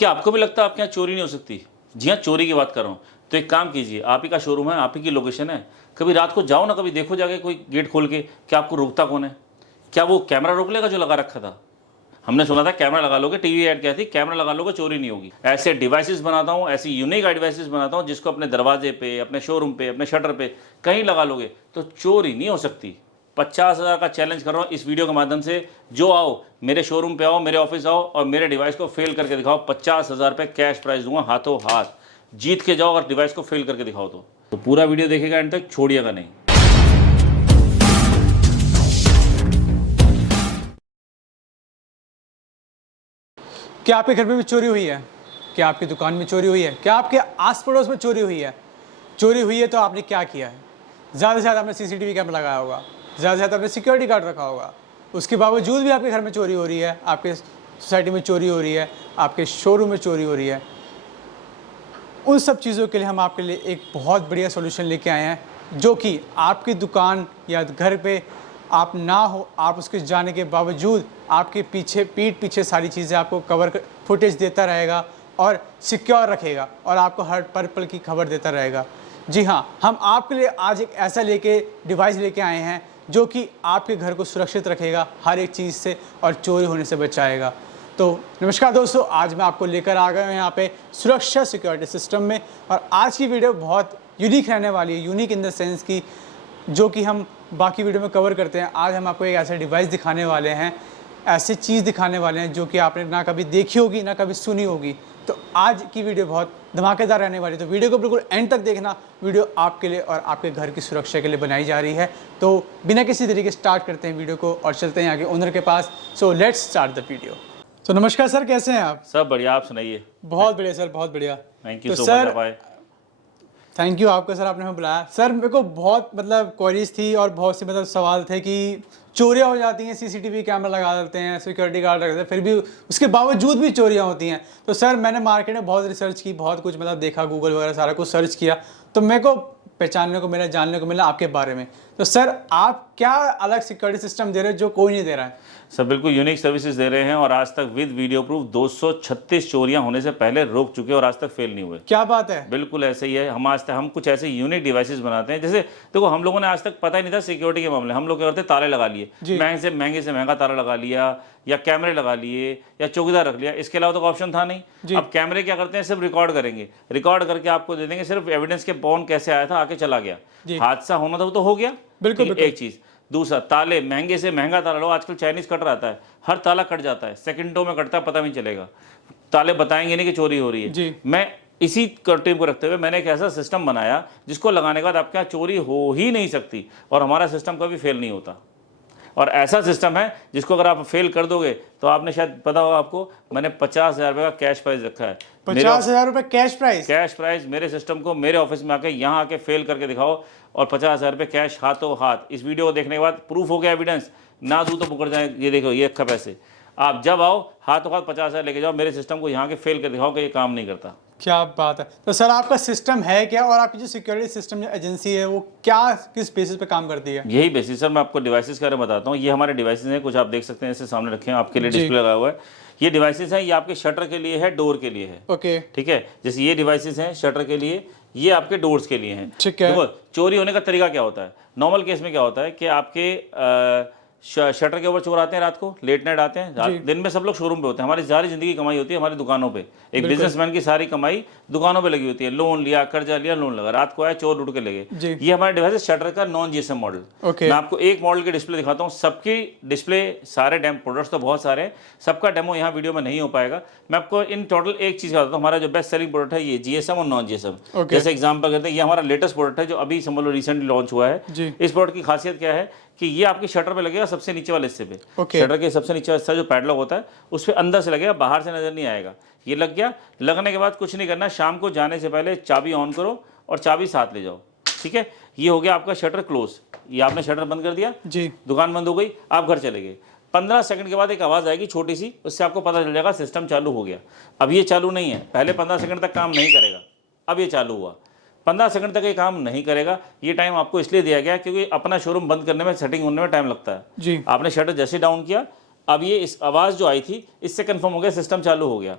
क्या आपको भी लगता है आपके यहाँ चोरी नहीं हो सकती? जी हाँ, चोरी की बात कर रहा हूँ। तो एक काम कीजिए, आप ही का शोरूम है, आप ही की लोकेशन है, कभी रात को जाओ ना, कभी देखो जाके कोई गेट खोल के, क्या आपको रोकता कौन है? क्या वो कैमरा रोक लेगा जो लगा रखा था? हमने सुना था कैमरा लगा लोगे, टीवी ऐड क्या थी, कैमरा लगा लोगे चोरी नहीं होगी। ऐसे डिवाइसेस बनाता हूँ, ऐसी यूनिक डिवाइसेस बनाता हूँ जिसको अपने दरवाजे पे, अपने शोरूम पे, अपने शटर पे कहीं लगा लोगे तो चोरी नहीं हो सकती। 50,000 का चैलेंज कर रहा हूँ इस वीडियो के माध्यम से। जो आओ, मेरे शोरूम पे आओ, मेरे ऑफिस आओ और मेरे डिवाइस को फेल करके दिखाओ। 50,000 रुपये कैश प्राइस दूंगा हाथों हाथ। जीत के जाओ अगर डिवाइस को फेल करके दिखाओ तो पूरा वीडियो देखेगा एंड तक, छोड़िएगा नहीं। क्या आपके घर में भी चोरी हुई है? क्या आपकी दुकान में चोरी हुई है? क्या आपके आस पड़ोस में चोरी हुई है? चोरी हुई है तो आपने क्या किया है? ज़्यादा से ज़्यादा आपने सीसीटीवी कैमरा लगाया होगा, ज़्यादा से ज़्यादा आपने सिक्योरिटी गार्ड रखा होगा। उसके बावजूद भी आपके घर में चोरी हो रही है, आपके सोसाइटी में चोरी हो रही है, आपके शोरूम में चोरी हो रही है। उन सब चीज़ों के लिए हम आपके लिए एक बहुत बढ़िया सोल्यूशन लेके आए हैं, जो कि आपकी दुकान या घर पे आप ना हो, आप उसके जाने के बावजूद आपके पीठ पीछे सारी चीज़ें आपको फुटेज देता रहेगा और सिक्योर रखेगा और आपको हर पल की खबर देता रहेगा। जी हाँ, हम आपके लिए आज एक ऐसा डिवाइस लेके आए हैं जो कि आपके घर को सुरक्षित रखेगा हर एक चीज़ से और चोरी होने से बचाएगा। तो नमस्कार दोस्तों, आज मैं आपको लेकर आ गया हूँ यहाँ पे सुरक्षा सिक्योरिटी सिस्टम में, और आज की वीडियो बहुत यूनिक रहने वाली है। यूनिक इन द सेंस की जो कि हम बाकी वीडियो में कवर करते हैं। आज हम आपको एक ऐसा डिवाइस दिखाने वाले हैं, ऐसी चीज़ दिखाने वाले हैं जो कि आपने ना कभी देखी होगी ना कभी सुनी होगी। तो आज की वीडियो बहुत धमाकेदार रहने वाली है, तो वीडियो को बिल्कुल एंड तक देखना। वीडियो आपके लिए और आपके घर की सुरक्षा के लिए बनाई जा रही है। तो बिना किसी तरीके स्टार्ट करते हैं वीडियो को और चलते हैं आगे ओनर के पास। So let's start the video. तो नमस्कार सर, कैसे हैं आप? सब बढ़िया, आप सुनाइए। बहुत बढ़िया सर, बहुत बढ़िया। थैंक यू सो मच भाई। थैंक यू आपका सर, आपने हमें बुलाया। सर मेरे को बहुत क्वेरीज थी और बहुत से सवाल थे कि चोरियां हो जाती हैं, सीसीटीवी कैमरा लगा देते हैं, सिक्योरिटी गार्ड रखते हैं, फिर भी उसके बावजूद भी चोरियां होती हैं। तो सर मैंने मार्केट में बहुत रिसर्च की, बहुत कुछ देखा, गूगल वगैरह सारा कुछ सर्च किया, तो मेरे को पहचानने को मिला, जानने को मिला आपके बारे में। तो सर आप क्या अलग सिक्योरिटी सिस्टम दे रहे हैं जो कोई नहीं दे रहा है? सर बिल्कुल यूनिक सर्विसेज दे रहे हैं और आज तक विद वीडियो प्रूफ 236 चोरियां होने से पहले रोक चुके और आज तक फेल नहीं हुए। क्या बात है! बिल्कुल ऐसे ही है। हम कुछ ऐसे यूनिक डिवाइसेस बनाते हैं, जैसे देखो हम लोगों ने आज तक पता ही नहीं था सिक्योरिटी के मामले। हम लोग क्या करते, ताले लगा लिए, महंगे से महंगा ताला लगा लिया, या कैमरे लगा लिए, या चौकीदार रख लिया। इसके अलावा तो ऑप्शन था नहीं। अब कैमरे क्या करते हैं, सिर्फ रिकॉर्ड करेंगे, रिकॉर्ड करके आपको दे देंगे सिर्फ एविडेंस के कौन कैसे आया था, आके चला गया। हादसा होना था वो तो हो गया, बिल्कुल एक चीज। दूसरा, ताले महंगे से महंगा ताला लो, आजकल चाइनीज कट रहता है, हर ताला कट जाता है, सेकंडों में कटता है, पता नहीं चलेगा। ताले बताएंगे नहीं कि चोरी हो रही है। मैं इसी टीम को रखते हुए मैंने एक ऐसा सिस्टम बनाया जिसको लगाने के बाद आपके यहाँ चोरी हो ही नहीं सकती और हमारा सिस्टम कभी फेल नहीं होता। और ऐसा सिस्टम है जिसको अगर आप फेल कर दोगे तो आपने शायद पता होगा आपको, मैंने 50,000 रुपये का कैश प्राइज रखा है। 50,000 रुपये कैश प्राइज मेरे सिस्टम को मेरे ऑफिस में आके यहाँ आके फेल करके दिखाओ और 50,000 रुपये कैश हाथों हाथ। इस वीडियो को देखने के बाद प्रूफ हो गया, एविडेंस ना दूँ तो मुकर जाए। ये देखो, ये रखा पैसे, आप जब आओ हाथों हाथ 50,000 लेके जाओ, मेरे सिस्टम को यहाँ के फेल कर दिखाओ कि ये काम नहीं करता। क्या बात है! तो सर आपका सिस्टम है क्या, और आपकी जो सिक्योरिटी सिस्टम एजेंसी है वो क्या, किस बेसिस पे काम करती है? यही बेसिस सर, मैं आपको डिवाइसेस के बारे में बताता हूँ। ये हमारे डिवाइसेस हैं, कुछ आप देख सकते हैं, ऐसे सामने रखे हैं, आपके लिए डिस्प्ले लगा हुआ है। ये डिवाइसेस हैं, ये आपके शटर के लिए है, डोर के लिए है। ओके, ठीक है। जैसे ये डिवाइसेस हैं शटर के लिए, ये आपके डोर्स के लिए हैं। ठीक है। देखो चोरी होने का तरीका क्या होता है। नॉर्मल केस में क्या होता है कि आपके शटर के ऊपर चोर आते हैं, रात को लेट नाइट आते हैं। दिन में सब लोग शोरूम पे होते हैं। हमारी सारी जिंदगी कमाई होती है हमारी दुकानों पे। एक बिजनेसमैन की सारी कमाई दुकानों पे लगी होती है। लोन लिया, कर्जा लिया, लोन लगा, रात को आया चोर लूट के ले गए। ये हमारे डिवाइस है शटर का नॉन जीएसएम मॉडल। मैं आपको एक मॉडल की डिस्प्ले दिखाता हूँ। सबकी डिस्प्ले, सारे डेमो प्रोडक्ट्स तो बहुत सारे हैं, सबका डेमो यहाँ वीडियो में नहीं हो पाएगा। मैं आपको इन टोटल एक चीज बताता हूँ। हमारा जो बेस्ट सेलिंग प्रोडक्ट है ये जीएसएम और नॉन जीएसएम। जैसे एग्जाम्पल करते हैं, ये हमारा लेटेस्ट प्रोडक्ट है जो अभी समझ लो रिसेंटली लॉन्च हुआ है। इस प्रोडक्ट की खासियत क्या है कि ये आपके शटर पे लगेगा सबसे नीचे वाले हिस्से पे। शटर के सबसे नीचे हिस्सा जो पैडलॉक होता है उस पे अंदर से लगेगा, बाहर से नजर नहीं आएगा। ये लग गया। लगने के बाद कुछ नहीं करना, शाम को जाने से पहले चाबी ऑन करो और चाबी साथ ले जाओ। ठीक है, ये हो गया आपका शटर क्लोज। ये आपने शटर बंद कर दिया, दुकान बंद हो गई, आप घर चले गए। 15 सेकंड के बाद एक आवाज़ आएगी छोटी सी, उससे आपको पता चल जाएगा सिस्टम चालू हो गया। अब ये चालू नहीं है, पहले 15 सेकंड तक काम नहीं करेगा, अब ये चालू हुआ। 15 सेकंड तक ये काम नहीं करेगा। ये टाइम आपको इसलिए दिया गया क्योंकि अपना शोरूम बंद करने में, सेटिंग होने में टाइम लगता है। आपने शटर जैसे डाउन किया, अब ये इस आवाज़ जो आई थी इससे कंफर्म हो गया सिस्टम चालू हो गया।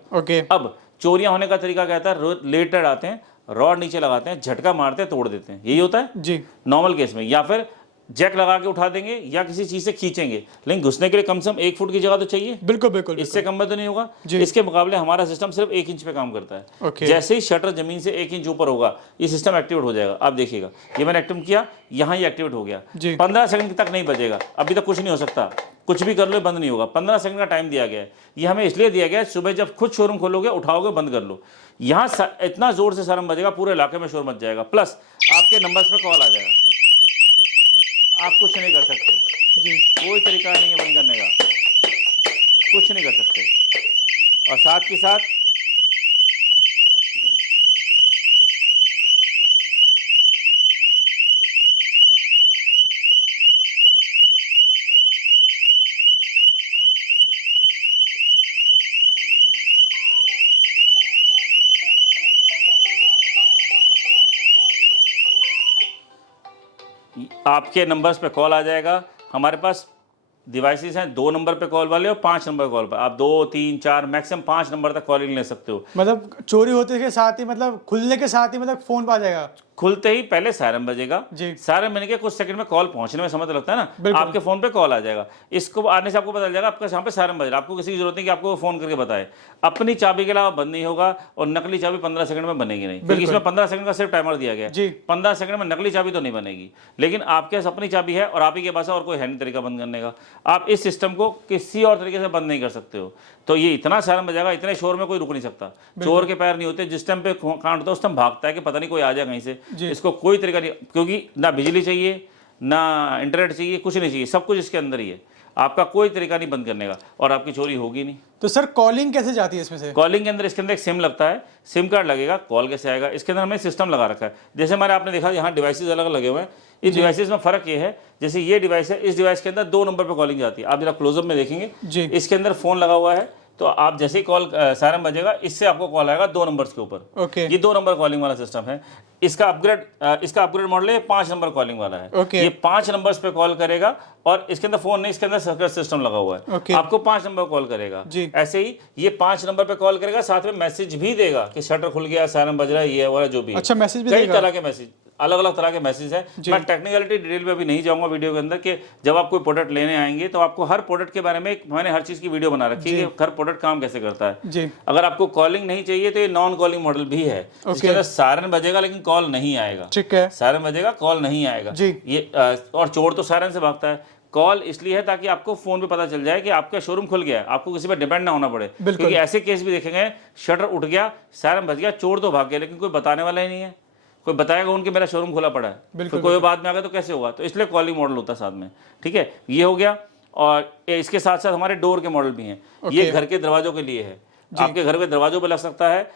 अब चोरियां होने का तरीका क्या था, लेटेड आते हैं, रॉड नीचे लगाते हैं, झटका मारते हैं, तोड़ देते हैं, यही होता है जी नॉर्मल केस में। या फिर जैक लगा के उठा देंगे या किसी चीज से खींचेंगे, लेकिन घुसने के लिए कम से कम 1 फुट की जगह तो चाहिए, बिल्कुल बिल्कुल इससे कम में तो नहीं होगा। जी। इसके मुकाबले हमारा सिस्टम सिर्फ 1 इंच पे काम करता है। ओके। जैसे ही शटर जमीन से 1 इंच ऊपर होगा ये सिस्टम एक्टिवेट हो जाएगा। आप देखिएगा, ये मैंने एक्टिवेट किया, यहाँ ये एक्टिवेट हो गया, जी। 15 सेकंड तक नहीं बजेगा, अभी तक कुछ नहीं हो सकता, कुछ भी कर लो बंद नहीं होगा। 15 सेकंड का टाइम दिया गया है, ये हमें इसलिए दिया गया है, सुबह जब खुद शोरूम खोलोगे उठाओगे बंद कर लो, यहाँ इतना जोर से सायरन बजेगा पूरे इलाके में शोर मच जाएगा, प्लस आपके नंबर्स पे कॉल आ जाएगा, आप कुछ नहीं कर सकते जी कोई तरीका नहीं है बंद करने का, कुछ नहीं कर सकते। और साथ के साथ आपके नंबर्स पे कॉल आ जाएगा। हमारे पास डिवाइसेस हैं 2 नंबर पे कॉल वाले और 5 नंबर कॉल पर, आप 2, 3, 4 मैक्सिमम 5 नंबर तक कॉलिंग ले सकते हो। मतलब चोरी होते के साथ ही, मतलब खुलने के साथ ही मतलब फोन पे आ जाएगा। खुलते ही पहले सायरन बजेगा, जी। सायरन बजने के कुछ सेकंड में कॉल पहुंचने में समय तो लगता है ना, बिल्कुल। आपके फोन पे कॉल आ जाएगा। इसको आने से आपको पता चल जाएगा आपका यहाँ पे सायरन बज रहा है, आपको किसी की जरूरत नहीं कि आपको फोन करके बताए। अपनी चाबी के अलावा बंद नहीं होगा और नकली चाबी 15 सेकंड में बनेगी नहीं, क्योंकि इसमें 15 सेकंड का सिर्फ टाइमर दिया गया है। जी। 15 सेकंड में नकली चाबी तो नहीं बनेगी, लेकिन आपके पास अपनी चाबी है और आप ही के पास है और कोई है नहीं तरीका बंद करने का। आप इस सिस्टम को किसी और तरीके से बंद नहीं कर सकते हो। तो ये इतना सायरन बजाएगा, इतने शोर में कोई रुक नहीं सकता। चोर के पैर नहीं होते, जिस टाइम पे कांड होता है उस टाइम भागता है कि पता नहीं कोई आ जाए कहीं से। इसको कोई तरीका नहीं, क्योंकि ना बिजली चाहिए ना इंटरनेट चाहिए, कुछ नहीं चाहिए, सब कुछ इसके अंदर ही है। आपका कोई तरीका नहीं बंद करने का और आपकी चोरी होगी नहीं। तो सर कॉलिंग कैसे जाती है इसमें से? कॉलिंग के अंदर इसके अंदर एक सिम लगता है, सिम कार्ड लगेगा, कॉल कैसे आएगा इसके अंदर हमने सिस्टम लगा रखा है। जैसे हमारे आपने देखा यहाँ डिवाइसेस अलग अलग लगे हुए हैं, इस डिवाइसेस में फर्क ये है, जैसे ये डिवाइस है, इस डिवाइस के अंदर 2 नंबर पर कॉलिंग जाती है। आप जरा क्लोजअप में देखेंगे जी। इसके अंदर फोन लगा हुआ है, तो आप जैसे ही कॉल सायरन बजेगा इससे आपको कॉल आएगा 2 नंबर्स के ऊपर। ओके। ये 2 नंबर कॉलिंग वाला सिस्टम है। इसका अपग्रेड मॉडल है, 5 नंबर कॉलिंग वाला है। ओके। ये 5 नंबर्स पे कॉल करेगा और इसके अंदर फोन नहीं, इसके अंदर सर्किट सिस्टम लगा हुआ है। ओके। आपको 5 नंबर कॉल करेगा। जी। ऐसे ही ये 5 नंबर पे कॉल करेगा, साथ में मैसेज भी देगा कि शटर खुल गया, सायरन बज रहा है, ये वाला जो भी है। अच्छा, मैसेज भी कई देगा? तरह के मैसेज, अलग अलग तरह के मैसेज है। मैं टेक्निकलिटी डिटेल में अभी नहीं जाऊंगा वीडियो के अंदर, कि जब आप कोई प्रोडक्ट लेने आएंगे तो आपको हर प्रोडक्ट के बारे में मैंने हर चीज की वीडियो बना रखी है कि हर प्रोडक्ट काम कैसे करता है। जी। अगर आपको कॉलिंग नहीं चाहिए तो ये नॉन कॉलिंग मॉडल भी है, जिसके अंदर सायरन बजेगा लेकिन कॉल नहीं आएगा। ठीक है। सायरन बजेगा, कॉल नहीं आएगा। जी। ये और चोर तो सायरन से भागता है, कॉल इसलिए है ताकि आपको फोन पे पता चल जाए कि आपका शोरूम खुल गया है, आपको किसी पर डिपेंड ना होना पड़े। क्योंकि ऐसे केस भी देखे गए, शटर उठ गया, सायरन बज गया, चोर तो भाग गया, लेकिन कोई बताने वाला ही नहीं है, कोई बताएगा उनके मेरा शोरूम खुला पड़ा है, तो कोई बाद में आ गया तो कैसे होगा। तो इसलिए कॉलिंग मॉडल होता है साथ में। ठीक है, ये हो गया। और इसके साथ साथ हमारे डोर के मॉडल भी हैं। ये घर के दरवाजों के लिए है, आपके घर के दरवाजों पे लग सकता है।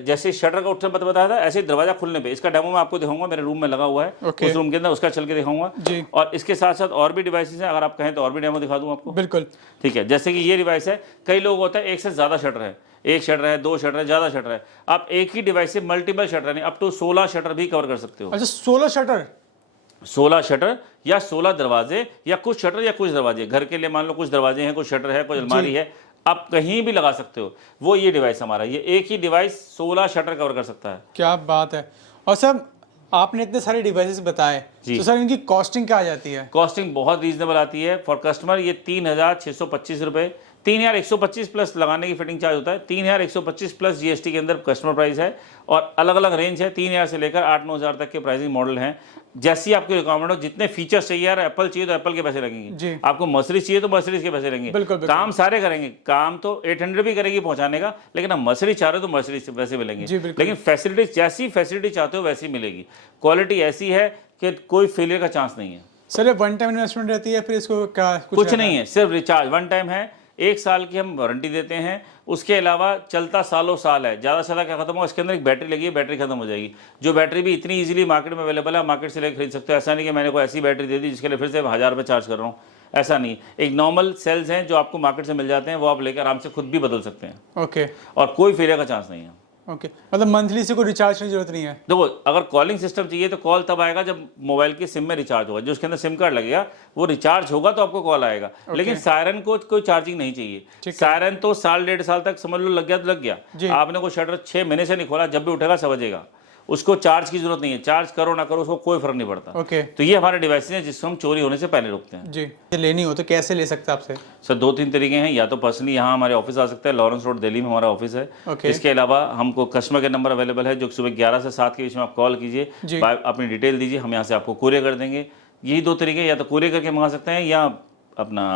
जैसे शटर का उठने बताया था, ऐसे ही दरवाजा खुलने पे, इसका डेमो मैं आपको दिखाऊंगा, मेरे रूम में लगा हुआ है, उस रूम के अंदर, उसका चल के दिखाऊंगा। और इसके साथ साथ और भी डिवाइसेस हैं, अगर आप कहें तो और भी डेमो दिखा दूं आपको। बिल्कुल। ठीक है, जैसे कि ये डिवाइस है, कई लोग होता है एक से ज्यादा शटर है, 1 शटर है, 2 शटर है, ज्यादा शटर है। आप एक ही डिवाइस से मल्टीपल शटर नहीं, अप टू 16 शटर भी कवर कर सकते हो। अच्छा, 16 शटर? 16 शटर या 16 दरवाजे, या कुछ शटर या कुछ दरवाजे। घर के लिए मान लो कुछ दरवाजे हैं, कुछ शटर है, कुछ अलमारी है, आप कहीं भी लगा सकते हो। वो ये डिवाइस हमारा, ये एक ही डिवाइस 16 शटर कवर कर सकता है। क्या बात है। और सर आपने इतने सारे डिवाइसेस बताए, तो सर इनकी कॉस्टिंग क्या आ जाती है? कॉस्टिंग बहुत रीजनेबल आती है फॉर कस्टमर। ये 3625 रुपये, 3125 प्लस लगाने की फिटिंग चार्ज होता है। 3125 प्लस जीएसटी के अंदर कस्टमर प्राइस है। और अलग अलग रेंज है, 3000 से लेकर 8-9 हज़ार तक के प्राइसिंग मॉडल हैं। जैसी आपकी रिक्वायरमेंट हो, जितने फीचर्स चाहिए, यार एप्पल चाहिए तो एप्पल के पैसे लगेंगे, आपको मर्सिडीज चाहिए तो मर्सिडीज के पैसे लगेंगे। बिल्कुल, बिल्कुल। काम सारे करेंगे, काम तो 800 भी करेगी पहुंचाने का, लेकिन हम मर्सिडीज चाह रहे हो तो मर्सिडीज से पैसे मिलेंगे। लेकिन फैसिलिटीज, जैसी फैसिलिटी चाहते हो वैसी मिलेगी। क्वालिटी ऐसी है कि कोई फेलियर का चांस नहीं है। सर ये 1 टाइम इन्वेस्टमेंट रहती है, फिर इसको क्या कुछ नहीं है, सिर्फ रिचार्ज 1 टाइम है। 1 साल की हम वारंटी देते हैं, उसके अलावा चलता सालों साल है। ज़्यादा से ज़्यादा क्या खत्म हो, इसके अंदर एक बैटरी लगी है, बैटरी खत्म हो जाएगी। जो बैटरी भी इतनी इजीली मार्केट में अवेलेबल है, मार्केट से लेकर खरीद सकते हो। ऐसा नहीं कि मैंने कोई ऐसी बैटरी दे दी जिसके लिए फिर से 1000 रुपये चार्ज कर रहा हूँ, ऐसा नहीं। एक नॉर्मल सेल्स हैं जो आपको मार्केट से मिल जाते हैं, वो आप लेकर आराम से खुद भी बदल सकते हैं। ओके। और कोई फेलियर का चांस नहीं है। ओके, मतलब मंथली से कोई रिचार्ज की जरूरत नहीं है। देखो, अगर कॉलिंग सिस्टम चाहिए तो कॉल तब आएगा जब मोबाइल की सिम में रिचार्ज होगा, जो उसके अंदर सिम कार्ड लगेगा वो रिचार्ज होगा तो आपको कॉल आएगा। लेकिन सायरन को कोई चार्जिंग नहीं चाहिए। सायरन तो साल 1.5 साल तक समझ लो लग गया तो लग गया। आपने कोई शटर 6 महीने से नहीं खोला, जब भी उठेगा सब बजेगा, उसको चार्ज की जरूरत नहीं है। चार्ज करो ना करो उसको कोई फर्क नहीं पड़ता। ओके, तो ये हमारे डिवाइस हैं जिसको हम चोरी होने से पहले रोकते हैं। जी, लेनी हो तो कैसे ले सकते हैं आपसे? सर 2-3 तरीके हैं, या तो पर्सनली यहाँ हमारे ऑफिस आ सकते हैं, लॉरेंस रोड दिल्ली में हमारा ऑफिस है। इसके अलावा हमको कस्टमर के नंबर अवेलेबल है, जो सुबह 11 से 7 के बीच में आप कॉल कीजिए, अपनी डिटेल दीजिए, हम यहाँ से आपको कुरियर कर देंगे। यही 2 तरीके, या तो कुरियर करके मंगा सकते हैं या अपना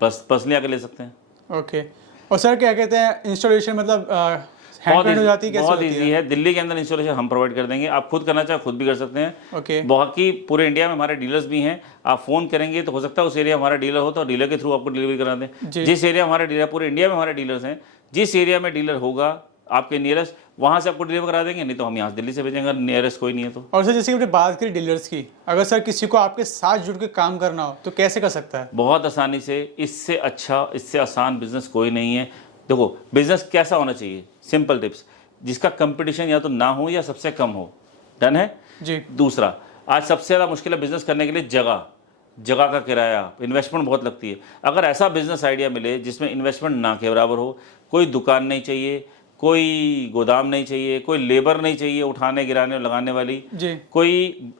पर्सनली आकर ले सकते हैं। ओके, और सर क्या कहते हैं इंस्टॉलेशन, मतलब बहुत ईजी है। दिल्ली के अंदर इंस्टॉलेशन हम प्रोवाइड कर देंगे, आप खुद करना चाहे खुद भी कर सकते हैं। ओके, बाकी पूरे इंडिया में हमारे डीलर्स भी हैं, आप फोन करेंगे तो हो सकता है उस एरिया हमारा डीलर हो तो डीलर के थ्रू आपको डिलीवरी करा दें। जिस एरिया हमारे डीलर, पूरे इंडिया में हमारे डीलर्स हैं, जिस एरिया में डीलर होगा आपके नियरेस्ट, वहां से आपको डिलीवर करा देंगे, नहीं तो हम यहाँ दिल्ली से भेजेंगे, नियरेस्ट कोई नहीं है तो। और सर जैसे कि आपने बात करी डीलर्स की, अगर सर किसी को आपके साथ जुड़ के काम करना हो तो कैसे कर सकता है? बहुत आसानी से, इससे अच्छा, इससे आसान बिजनेस कोई नहीं है। देखो, बिजनेस कैसा होना चाहिए, सिंपल टिप्स, जिसका कंपटीशन या तो ना हो या सबसे कम हो। डन है जी। दूसरा, आज सबसे ज़्यादा मुश्किल है बिजनेस करने के लिए जगह का किराया, इन्वेस्टमेंट बहुत लगती है। अगर ऐसा बिजनेस आइडिया मिले जिसमें इन्वेस्टमेंट ना के बराबर हो, कोई दुकान नहीं चाहिए, कोई गोदाम नहीं चाहिए, कोई लेबर नहीं चाहिए उठाने गिराने और लगाने वाली जी, कोई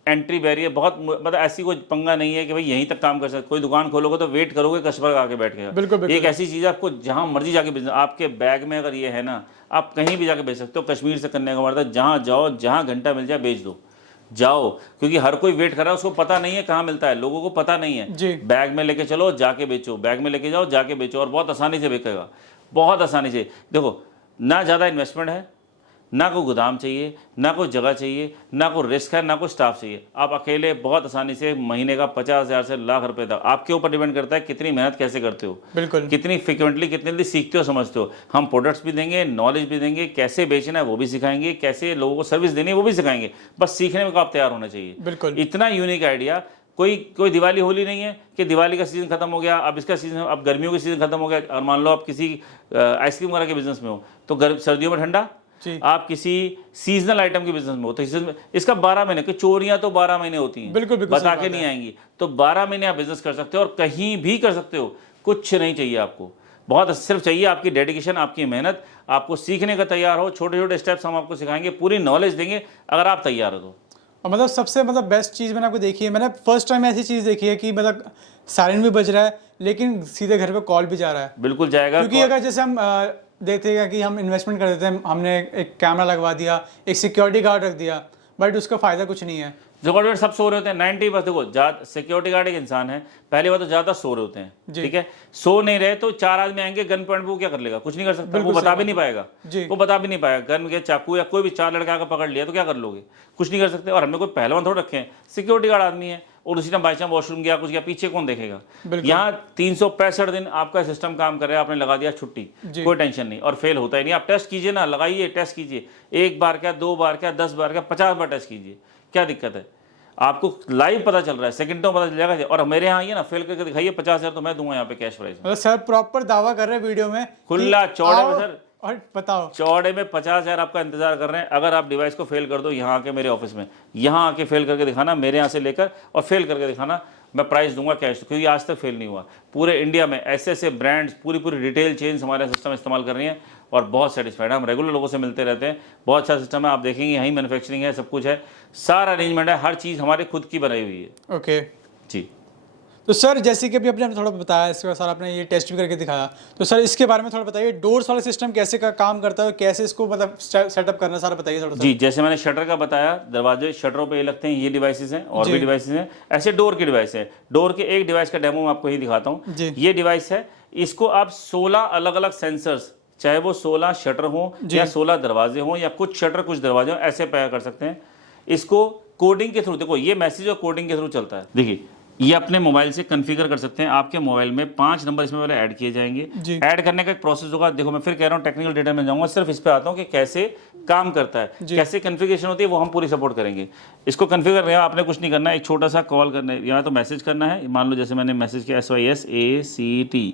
एंट्री बैरियर, बहुत मतलब ऐसी कोई पंगा नहीं है कि भाई यहीं तक काम कर सकते। कोई दुकान खोलोगे तो वेट करोगे कस्टमर आके बैठेगा। बिल्कुल। एक ऐसी चीज़ आपको जहाँ मर्जी जाके बिजनेस, आपके बैग में अगर ये है ना, आप कहीं भी जाके बेच सकते हो, कश्मीर से कन्याकुमारी तक, जहाँ जाओ, जहाँ घंटा मिल जाए बेच दो, जाओ। क्योंकि हर कोई वेट कर रहा है, उसको पता नहीं है कहाँ मिलता है, लोगों को पता नहीं है। बैग में लेके चलो, जाके बेचो, बैग में लेके जाओ, जाके बेचो, और बहुत आसानी से बिकेगा, बहुत आसानी से। देखो, ना ज़्यादा इन्वेस्टमेंट है, ना कोई गोदाम चाहिए, ना कोई जगह चाहिए, ना कोई रिस्क है, ना कोई स्टाफ चाहिए। आप अकेले बहुत आसानी से महीने का 50,000 से लाख रुपए तक, आपके ऊपर डिपेंड करता है कितनी मेहनत कैसे करते हो, बिल्कुल, कितनी फ्रिक्वेंटली, कितनी जल्दी सीखते हो, समझते हो। हम प्रोडक्ट्स भी देंगे, नॉलेज भी देंगे, कैसे बेचना है वो भी सिखाएंगे, कैसे लोगों को सर्विस देनी है वो भी सिखाएंगे। बस सीखने में आप तैयार होना चाहिए। बिल्कुल, इतना यूनिक आइडिया। कोई दिवाली होली नहीं है कि दिवाली का सीज़न खत्म हो गया, अब इसका सीज़न, अब गर्मियों का सीज़न खत्म हो गया, और मान लो आप किसी आइसक्रीम वगैरह के बिजनेस में हो तो सर्दियों में ठंडा, आप किसी सीजनल आइटम के बिजनेस में हो तो इसका 12 महीने की चोरियां तो 12 महीने होती हैं, बिल्कुल बता के नहीं आएंगी। तो 12 महीने आप बिजनेस कर सकते हो और कहीं भी कर सकते हो, कुछ नहीं चाहिए आपको, बहुत सिर्फ चाहिए आपकी डेडिकेशन, आपकी मेहनत, आपको सीखने का तैयार हो। छोटे छोटे स्टेप्स हम आपको सिखाएंगे, पूरी नॉलेज देंगे अगर आप तैयार हो तो। और मतलब सबसे बेस्ट चीज़ मैंने आपको देखी है, मैंने फर्स्ट टाइम ऐसी चीज़ देखी है कि मतलब सायरन भी बज रहा है लेकिन सीधे घर पे कॉल भी जा रहा है। बिल्कुल जाएगा, क्योंकि अगर जैसे हम देखते हैं कि हम इन्वेस्टमेंट कर देते हैं, हमने एक कैमरा लगवा दिया, एक सिक्योरिटी गार्ड रख दिया, बट उसका फ़ायदा कुछ नहीं है। सिक्योरिटी गार्ड सब सो रहे होते हैं 90%। देखो, सिक्योरिटी गार्ड एक इंसान है, पहली बात तो ज़्यादा सो रहे होते हैं, ठीक है। सो नहीं रहे तो 4 आदमी आएंगे गन पॉइंट पे, वो क्या कर लेगा, कुछ नहीं कर सकता, वो बता भी नहीं पाएगा, वो बता भी नहीं पाएगा। गन के चाकू या कोई भी 4 लड़के आकर पकड़ लिया तो क्या कर लोगे, कुछ नहीं कर सकते। और हमने कोई पहलवान थोड़ा रखे हैं, सिक्योरिटी गार्ड आदमी है, और उसी टाइम बाई चांस वॉशरूम गया, कुछ गया, पीछे कौन देखेगा। यहाँ 365 दिन आपका सिस्टम काम कर रहा है, आपने लगा दिया छुट्टी, कोई टेंशन नहीं, और फेल होता ही नहीं। आप टेस्ट कीजिए ना, लगाइए, टेस्ट कीजिए, 1 बार क्या, 2 बार क्या, 10 बार क्या, 50 बार टेस्ट कीजिए, क्या दिक्कत है। आपको लाइव पता चल रहा है, सेकंडों में पता चल जाएगा। और मेरे यहाँ आइए ना, फेल करके दिखाइए, 50,000 तो मैं दूंगा यहाँ पे कैश प्राइस में। सर प्रॉपर दावा कर रहे हैं वीडियो में, खुला चौड़े में सर, और बताओ चौड़े में 50,000 आपका इंतजार कर रहे हैं। अगर आप डिवाइस को फेल कर दो, यहाँ आके मेरे ऑफिस में, यहाँ आके फेल करके दिखाना, मेरे यहाँ से लेकर और फेल करके दिखाना, मैं प्राइस दूंगा कैश, क्योंकि आज तक फेल नहीं हुआ। पूरे इंडिया में ऐसे ऐसे ब्रांड्स, पूरी रिटेल चेन्स हमारे सिस्टम इस्तेमाल कर रही हैं और बहुत सेटिस्फाइड है। हम रेगुलर लोगों से मिलते रहते हैं, बहुत अच्छा सिस्टम है। आप देखेंगे यहीं मैन्युफैक्चरिंग है, सब कुछ है, सारा अरेंजमेंट है, हर चीज़ हमारे खुद की बनाई हुई है। ओके जी। तो सर जैसे कि अभी आपने थोड़ा बताया, इसके बाद सर आपने ये टेस्ट भी करके दिखाया, तो सर इसके बारे में थोड़ा बताइए, डोर्स वाला सिस्टम कैसे का काम करता है, कैसे इसको मतलब सेटअप करना, सारा बताइए थोड़ा सा। जी, जैसे मैंने शटर का बताया, दरवाजे शटरों पे ये लगते हैं, ये डिवाइसेस हैं, और भी डिवाइसेस हैं। ऐसे डोर के डिवाइस है, डोर के एक डिवाइस का डेमो मैं आपको ही दिखाता हूँ। ये डिवाइस है, इसको आप 16 अलग अलग सेंसर्स, चाहे वो 16 शटर हो या 16 दरवाजे हों या कुछ शटर कुछ दरवाजे हों, ऐसे पैक कर सकते हैं। इसको कोडिंग के थ्रू, देखो ये मैसेज और कोडिंग के थ्रू चलता है। देखिए, ये अपने मोबाइल से कॉन्फ़िगर कर सकते हैं। आपके मोबाइल में 5 नंबर इसमें पहले ऐड किए जाएंगे। जी। ऐड करने का एक प्रोसेस होगा। देखो मैं फिर कह रहा हूँ, टेक्निकल डिटेल में जाऊंगा, सिर्फ इस पे आता हूँ कि कैसे काम करता है, कैसे कॉन्फ़िगरेशन होती है, वो हम पूरी सपोर्ट करेंगे। इसको कॉन्फ़िगर करने आपने कुछ नहीं करना है, एक छोटा सा कॉल करना है या तो मैसेज करना है। मान लो जैसे मैंने मैसेज किया SYSACT,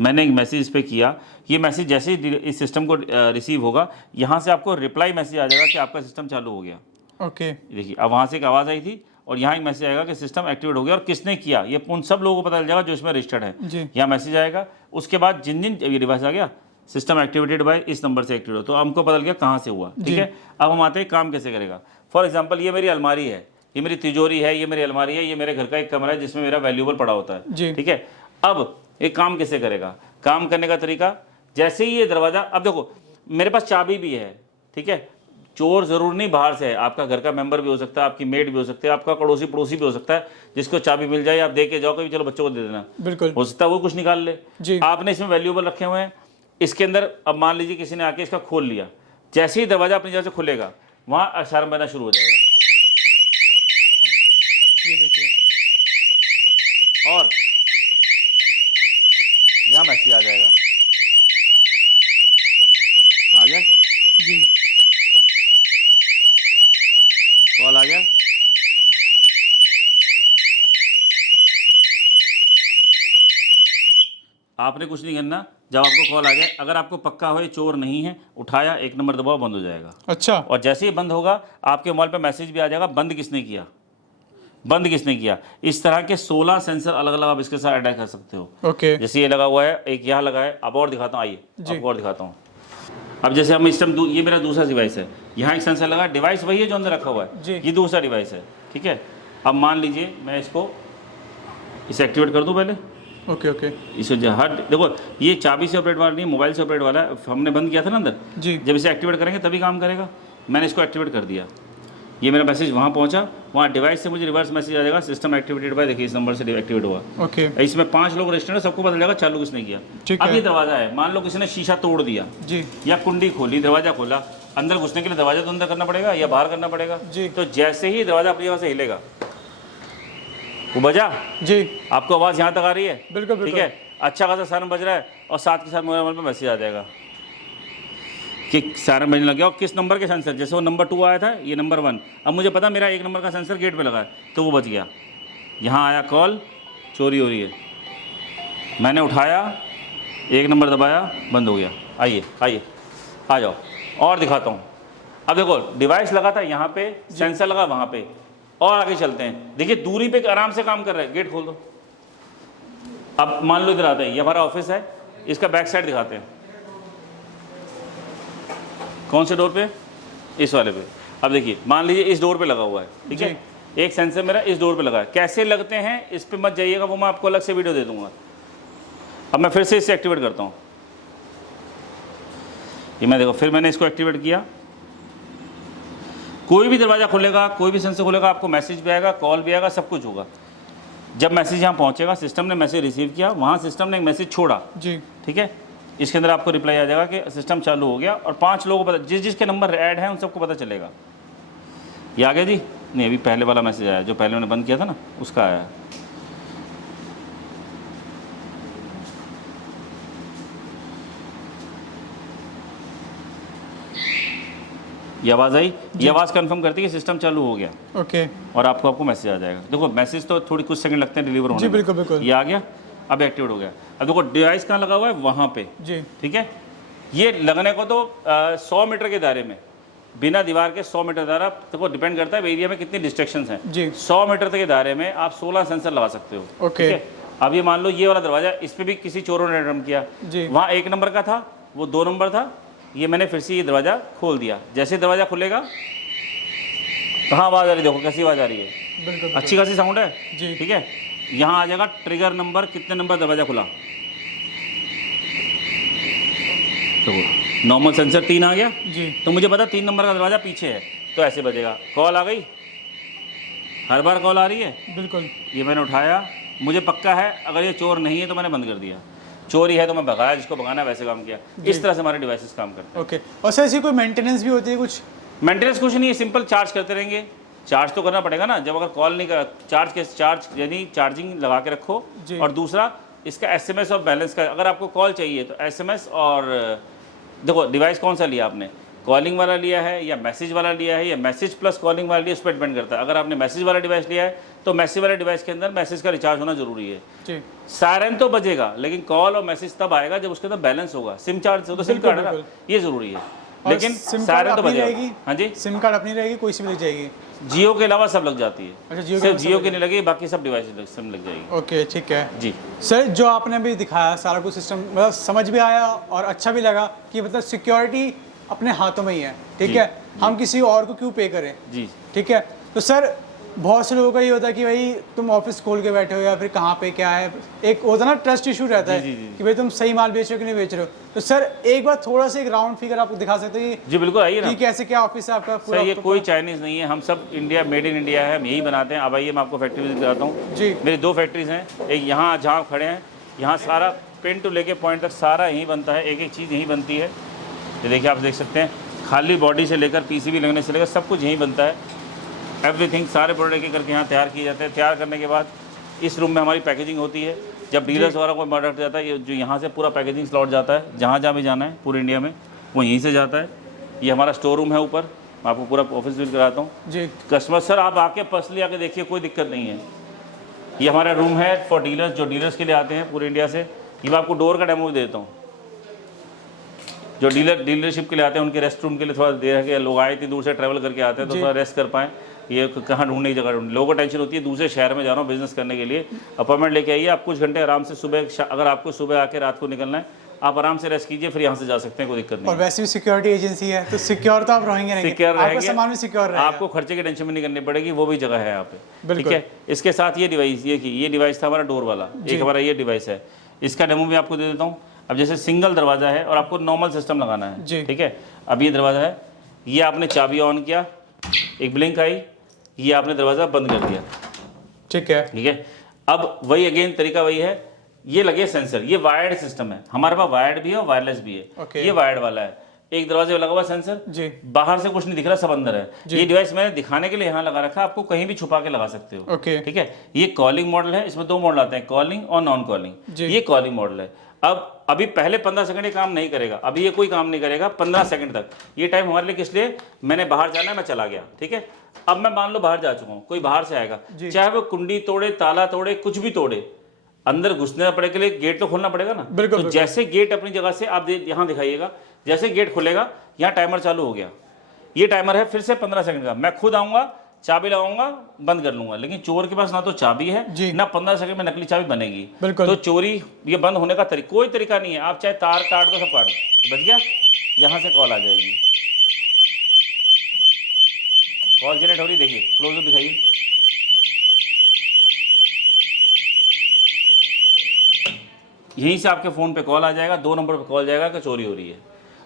मैंने एक मैसेज इस पर किया। ये मैसेज जैसे ही इस सिस्टम को रिसीव होगा, यहाँ से आपको रिप्लाई मैसेज आ जाएगा कि आपका सिस्टम चालू हो गया। ओके। देखिए अब वहाँ से एक आवाज़ आई थी और यहाँ एक मैसेज आएगा कि सिस्टम एक्टिवेट हो गया और किसने किया, ये उन सब लोगों को पता चल जाएगा जो इसमें रजिस्टर्ड है। जी। यहाँ मैसेज आएगा। उसके बाद जिन जिन ये डिवाइस आ गया, सिस्टम एक्टिवेटेड बाय इस नंबर से एक्टिवेट हो, तो हमको पता चल गया कहाँ से हुआ। ठीक है, अब हम आते हैं काम कैसे करेगा। फॉर एग्जाम्पल ये मेरी अलमारी है, ये मेरी तिजोरी है, ये मेरी अलमारी है, ये मेरे घर का एक कमरा है जिसमें मेरा वैल्यूएबल पड़ा होता है। ठीक है, अब ये काम कैसे करेगा। काम करने का तरीका, जैसे ही ये दरवाज़ा, अब देखो मेरे पास चाबी भी है। ठीक है, चोर जरूर नहीं बाहर से है, आपका घर का मेंबर भी हो सकता है, आपकी मेड भी हो सकता है, आपका पड़ोसी पड़ोसी भी हो सकता है, जिसको चाबी मिल जाए आप दे के जाओ कि चलो बच्चों को दे देना। बिल्कुल हो सकता है वो कुछ निकाल ले। जी। आपने इसमें वैल्यूएबल रखे हुए हैं, इसके अंदर अब मान लीजिए किसी ने आके इसका खोल लिया, जैसे ही दरवाजा अपनी जगह से खुलेगा वहां अलार्म बजना शुरू हो जाएगा। ये देखिए, और यहाँ मैसेज आ जाएगा, आ गया जी। कॉल आ गया। आपने कुछ नहीं करना, जब आपको कॉल आ गया, अगर आपको पक्का हो ये चोर नहीं है, उठाया, एक नंबर दबाओ, बंद हो जाएगा। अच्छा। और जैसे ही बंद होगा आपके मोबाइल पे मैसेज भी आ जाएगा, बंद किसने किया, बंद किसने किया। इस तरह के 16 सेंसर अलग अलग आप इसके साथ अटैच कर सकते हो। ओके। जैसे ये लगा हुआ है, एक यहाँ लगा है, अब और दिखाता हूँ, आइए आपको और दिखाता हूँ। अब जैसे हम इस टाइम, ये मेरा दूसरा डिवाइस है, यहाँ एक सेंसर लगा, डिवाइस वही है जो अंदर रखा हुआ है जी। ये दूसरा डिवाइस है। ठीक है, अब मान लीजिए मैं इसे एक्टिवेट कर दूँ पहले। Okay okay. इसे हर देखो, ये चाबी से ऑपरेट वाला नहीं, मोबाइल से ऑपरेट वाला है, हमने बंद किया था ना अंदर जी। जब इसे एक्टिवेट करेंगे तभी काम करेगा। मैंने इसको एक्टिवेट कर दिया, ये मेरा मैसेज वहाँ पहुँचा, वहाँ डिवाइस से मुझे रिवर्स मैसेज आ जाएगा, सिस्टम एक्टिवेटेड बाय, देखिए इस नंबर से एक्टिवेट हुआ। ओके। इसमें 5 लोग रजिस्टर्ड है, सबको पता चलेगा चालू किसने किया। ठीक अब है। ये दरवाजा है, मान लो किसी ने शीशा तोड़ दिया जी। या कुंडी खोली, दरवाजा खोला, अंदर घुसने के लिए दरवाजा तो अंदर करना पड़ेगा या बाहर करना पड़ेगा जी। तो जैसे ही दरवाजा अपनी जगह से हिलेगा, वो बजा, जी। आपको आवाज़ यहाँ तक आ रही है। बिल्कुल ठीक बिल्कुल। है, अच्छा खासा सायरन बज रहा है और साथ के साथ मोबाइल पर मैसेज आ जाएगा कि सायरन बजने लग गया। और किस नंबर के सेंसर, जैसे वो नंबर 2 आया था, ये नंबर 1, अब मुझे पता मेरा 1 नंबर का सेंसर गेट पे लगा है तो वो बच गया। यहाँ आया कॉल, चोरी हो रही है, मैंने उठाया, 1 नंबर दबाया, बंद हो गया। आइए आइए आ जाओ और दिखाता हूँ। अब देखो डिवाइस लगा था यहाँ पे, सेंसर लगा वहाँ पे, और आगे चलते हैं। देखिए दूरी पे आराम से काम कर रहा है, गेट खोल दो। अब मान लो इधर आते हैं, ये हमारा ऑफिस है, इसका बैक साइड दिखाते हैं। कौन से डोर पे, इस वाले पे। अब देखिए मान लीजिए इस डोर पे लगा हुआ है। ठीक है, एक सेंसर मेरा इस डोर पे लगा है। कैसे लगते हैं इस पे मत जाइएगा, वो मैं आपको अलग से वीडियो दे दूंगा। अब मैं फिर से इसे एक्टिवेट करता हूँ, ये मैं देखो फिर मैंने इसको एक्टिवेट किया। कोई भी दरवाज़ा खुलेगा, कोई भी सेंसर खुलेगा, आपको मैसेज भी आएगा, कॉल भी आएगा, सब कुछ होगा। जब मैसेज यहाँ पहुँचेगा, सिस्टम ने मैसेज रिसीव किया, वहाँ सिस्टम ने एक मैसेज छोड़ा। जी। ठीक है, इसके अंदर आपको रिप्लाई आ जाएगा कि सिस्टम चालू हो गया, और 5 लोगों को पता, जिसके नंबर ऐड है उन सबको पता चलेगा। ये आ गया जी? नहीं, अभी पहले वाला मैसेज आया जो पहले उन्होंने बंद किया था ना, उसका आया। ये आवाज़ आई, ये आवाज़ कंफर्म करती है कि सिस्टम चालू हो गया। ओके। और आपको मैसेज आ जाएगा। देखो मैसेज तो थोड़ी कुछ सेकंड लगते हैं डिलीवर होने जी में। बिल्कुल बिल्कुल। ये आ गया, अब एक्टिवेट हो गया। अब देखो डिवाइस कहाँ लगा हुआ है, वहाँ पे। जी। ठीक है, ये लगने को तो 100 मीटर के दायरे में, बिना दीवार के 100 मीटर दायरा, देखो डिपेंड करता है एरिया में कितनी डिस्ट्रैक्शंस हैं। जी। 100 मीटर तक के दायरे में आप 16 सेंसर लगा सकते हो। ओके। ठीक है, अब ये मान लो ये वाला दरवाजा, इस पे भी किसी चोरों ने अटेम्प्ट किया। जी। वहाँ 1 नंबर का था, वो 2 नंबर था, ये मैंने फिर से ये दरवाजा खोल दिया। जैसे दरवाजा खुलेगा, कहाँ आवाज़ आ रही है, देखो कैसी आवाज़ आ रही है, बिल्कुल अच्छी खासी साउंड है। जी। ठीक है, यहाँ आ जाएगा ट्रिगर नंबर, कितने नंबर दरवाजा खुला। देखो नॉर्मल सेंसर 3 आ गया जी। तो मुझे पता 3 नंबर का दरवाजा पीछे है, तो ऐसे बजेगा। कॉल आ गई, हर बार कॉल आ रही है। बिल्कुल। ये मैंने उठाया, मुझे पक्का है अगर ये चोर नहीं है तो मैंने बंद कर दिया, चोरी है तो मैं भगाया, जिसको भगाना है वैसे काम किया। इस तरह से हमारे डिवाइसेस काम करते हैं। ओके। और सर ऐसी कोई मेंटेनेंस भी होती है कुछ? मेंटेनेंस कुछ नहीं है, सिंपल चार्ज करते रहेंगे। चार्ज तो करना पड़ेगा ना, जब अगर कॉल नहीं कर चार्ज यानी चार्जिंग लगा के रखो। जी। और दूसरा इसका एसएमएस और बैलेंस का, अगर आपको कॉल चाहिए तो एसएमएस और देखो डिवाइस कौन सा लिया आपने, कॉलिंग वाला लिया है या मैसेज वाला लिया है या मैसेज प्लस कॉलिंग वाला लिया, उस पर डिपेंड करता है। अगर आपने मैसेज वाला डिवाइस लिया है तो मैसेज वाले डिवाइस के अंदर मैसेज का रिचार्ज होना जरूरी है। जी। सायरन तो बजेगा लेकिन कॉल और मैसेज तब आएगा जब उसके अंदर बैलेंस होगा। सिम चार्ज तो सिम कार्ड है ना, ये जरूरी है, लेकिन सायरन तो बजेगा। हाँ जी, सिम कार्ड अपनी रहेगी, कोई सिम लग जाएगी? जियो के अलावा सब लग जाती है। अच्छा, जियो सिर्फ जियो की नहीं लगेगी, बाकी सब डिवाइस सिम लग जाएगी। ओके, ठीक है जी। सर, जो आपने अभी दिखाया सारा कुछ सिस्टम मतलब समझ भी आया और अच्छा भी लगा कि मतलब सिक्योरिटी अपने हाथों में ही है, ठीक जी, है, हम किसी और को क्यों पे करें? जी। ठीक है। तो सर बहुत से लोगों का ये होता है कि भाई तुम ऑफिस खोल के बैठे हो या फिर कहाँ पे क्या है, एक होता है ना ट्रस्ट इशू रहता है जी, जी, जी। कि भाई तुम सही माल बेच रहे हो कि नहीं बेच रहे हो। तो सर एक बार थोड़ा सा एक राउंड फिगर आप दिखा सकते हो जी बिल्कुल, आइए ना। कि कैसे क्या ऑफिस है आपका पूरा? सर ये कोई चाइनीज़ नहीं है, हम सब इंडिया, मेड इन इंडिया है, हम यही बनाते हैं। अब आइए मैं आपको फैक्ट्री विजिट कराता हूँ। जी। मेरी 2 फैक्ट्रीज़ हैं, एक यहाँ जहाँ आप खड़े हैं, यहाँ सारा पिन टू लेके पॉइंट तक सारा यहीं बनता है, एक एक चीज़ यहीं बनती है। ये देखिए, आप देख सकते हैं, खाली बॉडी से लेकर पीसीबी लगने से लेकर सब कुछ यहीं बनता है। एवरीथिंग, सारे प्रोडक्ट एक करके यहाँ तैयार किए जाते हैं। तैयार करने के बाद इस रूम में हमारी पैकेजिंग होती है। जब डीलर्स द्वारा कोई प्रोडक्ट जाता है, ये जो यहाँ से पूरा पैकेजिंग स्लॉट जाता है, जहाँ जहाँ भी जाना है पूरे इंडिया में वो यहीं से जाता है। ये हमारा स्टोर रूम है ऊपर, मैं आपको पूरा ऑफिस विजिट कराता हूँ। जी। कस्टमर सर आप आके पर्सनली आके देखिए, कोई दिक्कत नहीं है। ये हमारा रूम है फॉर डीलर्स, जो डीलर्स के लिए आते हैं पूरे इंडिया से। ये मैं आपको डोर का डेमो भी देता हूँ। जो डीलरशिप के लिए आते हैं उनके रेस्ट रूम के लिए थोड़ा देर है, लोग आए इतनी दूर से ट्रैवल करके आते हैं तो थोड़ा रेस्ट कर पाएँ। ये कहाँ ढूंढने की जगह ढूंढ, लोगों को टेंशन होती है दूसरे शहर में जा रहा हूँ बिजनेस करने के लिए, अपॉइंटमेंट लेके आइए। आप कुछ घंटे आराम से सुबह, अगर आपको सुबह आके रात को निकलना है, आप आराम से रेस्ट कीजिए, फिर यहाँ से जा सकते हैं, कोई दिक्कत नहीं। और वैसे भी सिक्योरिटी एजेंसी है तो सिक्योर तो आप रहेंगे नहीं, सिक्योर आपका रहेंगे, सामान भी सिक्योर रहेगा, आपको खर्चे की टेंशन भी नहीं करनी पड़ेगी, वो भी जगह है यहाँ पे। ठीक बिल्कुल। है। इसके साथ ये डिवाइस, ये डिवाइस था हमारा डोर वाला, एक हमारा ये डिवाइस है, इसका डेमो भी आपको दे देता हूँ। अब जैसे सिंगल दरवाजा है और आपको नॉर्मल सिस्टम लगाना है, जी। ठीक है। अब ये दरवाजा है, ये आपने चाबी ऑन किया, एक ब्लिंक आई, ये आपने दरवाज़ा बंद कर दिया, ठीक है। ठीक है। अब वही अगेन तरीका वही है, ये लगे सेंसर, ये वायर्ड सिस्टम है हमारे पास, वायर्ड भी है और वायरलेस भी है। ओके। ये वायर्ड वाला है, एक दरवाजे पे लगा हुआ सेंसर, जी। बाहर से कुछ नहीं दिख रहा, सब अंदर है। ये डिवाइस मैंने दिखाने के लिए यहाँ लगा रखा, आपको कहीं भी छुपा के लगा सकते हो। ओके। ठीक है। ये कॉलिंग मॉडल है, इसमें 2 मॉडल आते हैं, कॉलिंग और नॉन कॉलिंग। ये कॉलिंग मॉडल है। अब अभी पहले 15 सेकंड ये काम नहीं करेगा, अभी ये कोई काम नहीं करेगा 15 सेकंड तक। ये टाइम हमारे लिए किस लिए, मैंने बाहर जाना है, मैं चला गया, ठीक है। अब मैं मान लो बाहर जा चुका हूँ, कोई बाहर से आएगा, चाहे वो कुंडी तोड़े, ताला तोड़े, कुछ भी तोड़े, अंदर घुसने पड़े के लिए गेट तो खोलना पड़ेगा ना। बिल्कुल, तो जैसे गेट अपनी जगह से आप यहाँ दिखाइएगा, जैसे गेट खुलेगा यहाँ टाइमर चालू हो गया। ये टाइमर है फिर से 15 सेकंड का, मैं खुद आऊंगा, चाबी लगाऊंगा, बंद कर लूंगा। लेकिन चोर के पास ना तो चाबी है ना 15 सेकंड में नकली चाबी बनेगी। तो चोरी ये बंद होने का कोई तरीका नहीं है। आप चाहे तार काट दो, सब काट दो, बच गया। यहाँ से कॉल आ जाएगी, कॉल जनरेट हो रही, देखिए क्लोजअप दिखाइए। यहीं से आपके फ़ोन पे कॉल आ जाएगा, 2 नंबर पे कॉल जाएगा कि चोरी हो रही है,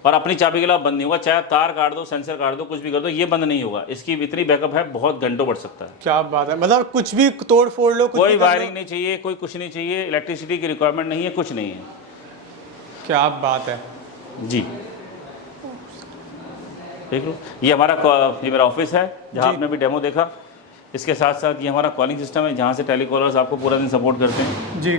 और अपनी चाबी के अलावा बंद नहीं होगा। चाहे आप तार काट दो, सेंसर काट दो, कुछ भी कर दो, ये बंद नहीं होगा। इसकी इतनी बैकअप है, बहुत घंटों बढ़ सकता है। क्या बात है, मतलब कुछ भी तोड़ फोड़ लो, कोई वायरिंग नहीं चाहिए, कोई कुछ नहीं चाहिए, इलेक्ट्रिसिटी की रिक्वायरमेंट नहीं है, कुछ नहीं है। क्या बात है जी, देख लो, ये मेरा ऑफिस है जहाँ आपने भी डेमो देखा। इसके साथ साथ ये हमारा कॉलिंग सिस्टम है, जहाँ से टेलीकॉलर्स आपको पूरा दिन सपोर्ट करते हैं। जी।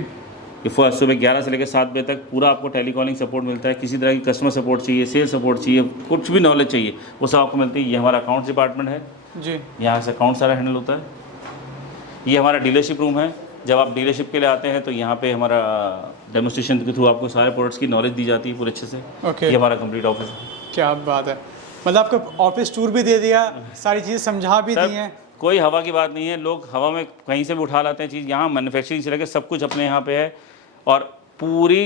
ये सुबह 11 से लेकर 7 बजे तक पूरा आपको टेलीकॉलिंग सपोर्ट मिलता है। किसी तरह की कस्टमर सपोर्ट चाहिए, सेल सपोर्ट चाहिए, कुछ भी नॉलेज चाहिए, वो सब आपको मिलती है। ये हमारा अकाउंट्स डिपार्टमेंट है जी, यहाँ से अकाउंट सारा हैंडल होता है। ये हमारा डीलरशिप रूम है, जब आप डीलरशिप के लिए आते हैं तो यहाँ पे हमारा डेमोस्ट्रेशन के थ्रू आपको सारे प्रोडक्ट्स की नॉलेज दी जाती है पूरे अच्छे से। ओके। ये हमारा कंप्लीट ऑफिस है। क्या बात है, मतलब आपका ऑफिस टूर भी दे दिया, सारी चीज़ें समझा भी दी हैं। कोई हवा की बात नहीं है, लोग हवा में कहीं से भी उठा लाते हैं चीज़, यहाँ मैन्युफैक्चरिंग से लेकर सब कुछ अपने यहाँ पे है, और पूरी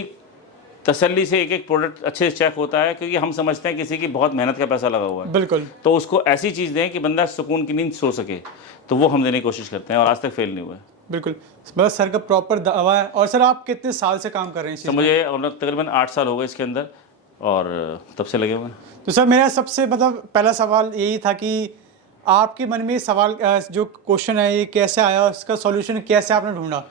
तसल्ली से एक एक प्रोडक्ट अच्छे से चेक होता है, क्योंकि हम समझते हैं किसी की बहुत मेहनत का पैसा लगा हुआ है। बिल्कुल। तो उसको ऐसी चीज़ दें कि बंदा सुकून की नींद सो सके, तो वो हम देने की कोशिश करते हैं, और आज तक फेल नहीं हुआ है। बिल्कुल, मतलब सर का प्रॉपर दवा है। और सर आप कितने साल से काम कर रहे हैं? तो मुझे तकरीबन 8 साल हो गए इसके अंदर, और तब से लगे हुए। तो सर मेरा सबसे मतलब पहला सवाल यही था कि आपके मन में सवाल जो क्वेश्चन है ये कैसे आया, उसका सॉल्यूशन कैसे आपने ढूंढा?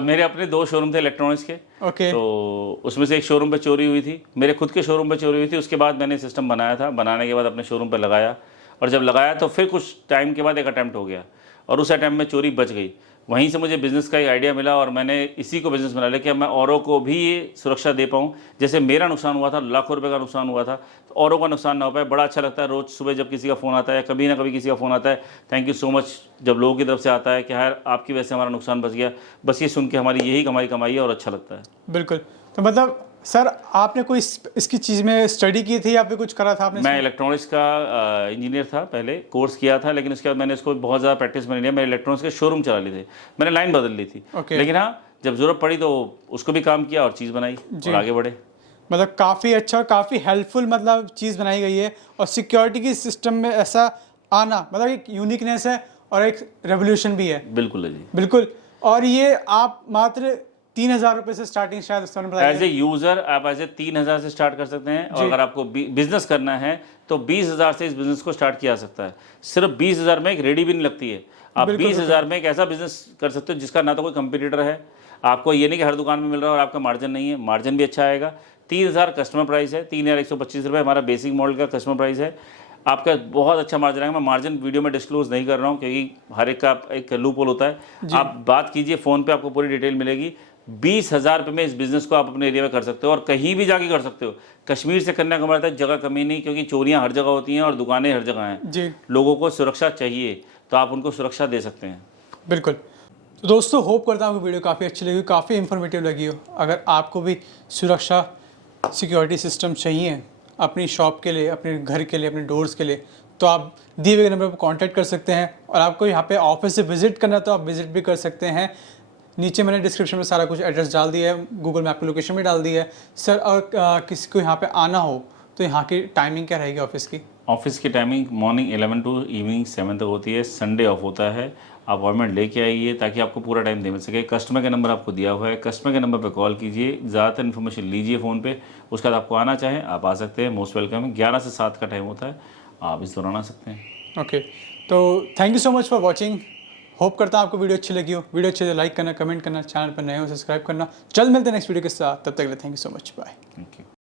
मेरे अपने 2 शोरूम थे इलेक्ट्रॉनिक्स के। ओके। तो उसमें से एक शोरूम पे चोरी हुई थी, मेरे खुद के शोरूम पे चोरी हुई थी। उसके बाद मैंने सिस्टम बनाया था, बनाने के बाद अपने शोरूम पे लगाया, और जब लगाया तो फिर कुछ टाइम के बाद एक अटैम्प्ट हो गया और उस अटैम्प्ट में चोरी बच गई। वहीं से मुझे बिज़नेस का एक आइडिया मिला और मैंने इसी को बिज़नेस बना लिया कि मैं औरों को भी ये सुरक्षा दे पाऊँ। जैसे मेरा नुकसान हुआ था, लाखों रुपए का नुकसान हुआ था, तो औरों का नुकसान ना हो पाए। बड़ा अच्छा लगता है रोज़ सुबह जब किसी का फ़ोन आता है, कभी ना कभी किसी का फ़ोन आता है, थैंक यू सो मच, जब लोगों की तरफ से आता है कि यार आपकी वजह से हमारा नुकसान बच गया। बस ये सुन के हमारी यही कमाई है और अच्छा लगता है। बिल्कुल। तो मतलब सर आपने कोई इसकी चीज़ में स्टडी की थी या फिर कुछ करा था आपने? मैं इलेक्ट्रॉनिक्स का इंजीनियर था, पहले कोर्स किया था, लेकिन उसके बाद मैंने इसको बहुत ज़्यादा प्रैक्टिस में नहीं लिया। मैंने इलेक्ट्रॉनिक्स के शोरूम चला लिए थे, मैंने लाइन बदल ली थी। लेकिन हाँ, जब ज़रूरत पड़ी तो उसको भी काम किया और चीज़ बनाई और आगे बढ़े। मतलब काफ़ी अच्छा और काफ़ी हेल्पफुल मतलब चीज़ बनाई गई है। और सिक्योरिटी की सिस्टम में ऐसा आना मतलब एक यूनिकनेस है और एक रेवोल्यूशन भी है। बिल्कुल है जी, बिल्कुल। और ये आप मात्र 3,000 रुपये से स्टार्टिंग शायद उस समय एज ए यूज़र आप एज ए 3,000 से स्टार्ट कर सकते हैं। और अगर आपको बिजनेस करना है तो 20,000 से इस बिज़नेस को स्टार्ट किया जा सकता है। सिर्फ 20,000 में एक रेडी भी नहीं लगती है। आप 20,000 में एक ऐसा बिज़नेस कर सकते हो जिसका ना तो कोई कंपटीटर है, आपको ये नहीं कि हर दुकान में मिल रहा है और आपका मार्जिन नहीं है, मार्जिन भी अच्छा आएगा। 3,000 कस्टमर प्राइस है, 3,125 रुपये हमारा बेसिक मॉडल का कस्टमर प्राइस है। आपका बहुत अच्छा मार्जिन आएगा। मैं मार्जिन वीडियो में डिस्क्लोज नहीं कर रहा हूँ क्योंकि हर एक का एक लूप होल होता है। आप बात कीजिए फ़ोन पे, आपको पूरी डिटेल मिलेगी। 20,000 रुपये में इस बिज़नेस को आप अपने एरिया में कर सकते हो और कहीं भी जाके कर सकते हो। कश्मीर से कन्याकुमारी तक जगह कमी नहीं, क्योंकि चोरियां हर जगह होती हैं और दुकानें हर जगह हैं जी। लोगों को सुरक्षा चाहिए तो आप उनको सुरक्षा दे सकते हैं। बिल्कुल। तो दोस्तों होप करता हूँ आपको वीडियो काफ़ी अच्छी लगी, काफ़ी इन्फॉर्मेटिव लगी हो। अगर आपको भी सुरक्षा सिक्योरिटी सिस्टम चाहिए अपनी शॉप के लिए, अपने घर के लिए, अपने डोर्स के लिए, तो आप दिए हुए नंबर पर कांटेक्ट कर सकते हैं। और आपको यहाँ पे ऑफिस से विजिट करना है तो आप विजिट भी कर सकते हैं। नीचे मैंने डिस्क्रिप्शन में सारा कुछ एड्रेस डाल दिया है, गूगल मैप की लोकेशन भी डाल दी है सर। और किसी को यहाँ पे आना हो तो यहाँ की टाइमिंग क्या रहेगी ऑफिस की? ऑफिस की टाइमिंग मॉर्निंग 11 टू इवनिंग 7 तक होती है। संडे ऑफ होता है। आप अपॉइंटमेंट लेके आइए ताकि आपको पूरा टाइम दे मिल सके। कस्टमर का नंबर आपको दिया हुआ है, कस्टमर के नंबर पे कॉल कीजिए, ज़्यादातर इन्फॉर्मेशन लीजिए फ़ोन पे। उसके बाद आपको आना चाहें आप आ सकते हैं, मोस्ट वेलकम है। 11 से 7 का टाइम होता है, आप इस दौरान आ सकते हैं। ओके, तो thank you so much for watching. Hope करता हूँ आपको वीडियो अच्छी लगी हो। वीडियो अच्छी लगे लाइक करना, कमेंट करना, चैनल पर नए हो सब्सक्राइब करना। जल्द मिलते हैं नेक्स्ट वीडियो के साथ, तब तक के लिए thank you so much, bye. Thank you.